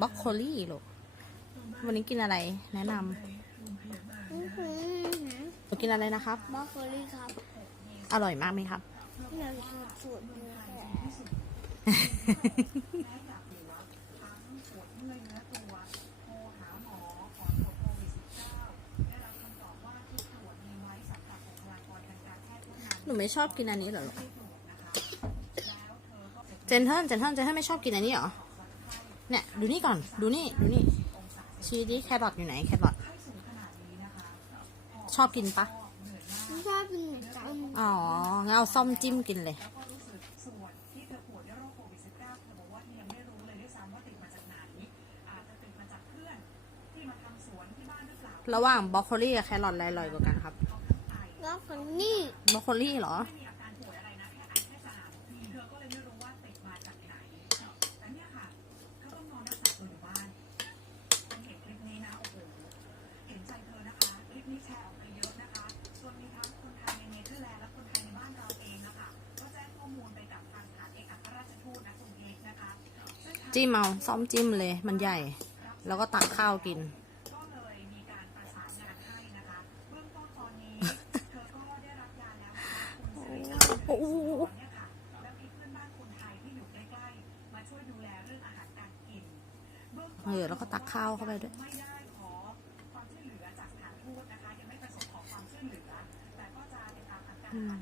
บล็อกโคลี่ลูกวันนี้กินอะไร แนะนอื้อหือำหนูกินอะไรนะครับบรอกโคลีครับอร่อยมากไหมครับหนึ่งสูตรนี้แหละหนูไม่ชอบกินอันนี้เหรอลูกเจนเทิลเจนเทิลเจนเทิลไม่ชอบกินอันนี้เหรอ เนี่ยดูนี่ก่อน ดูนี่ ดูนี่ ชี้ดิแครอทอยู่ไหนแครอทชอบกินปะไม่ชอบเป็นเหมือนกันอ๋องั้นเอาซ่อมจิ้มกินเลย ระหว่างบรอกโคลี่กับแครอทอะไรอร่อยกว่ากันครับบรอกโคลี่บรอกโคลี่เหรอ จิ้มเอาซ่อมจิ้มเลย มันใหญ่ แล้วก็ตักข้าวกิน โอ้โหเออแล้วก็ตักข้าวเข้าไปด้วยอืม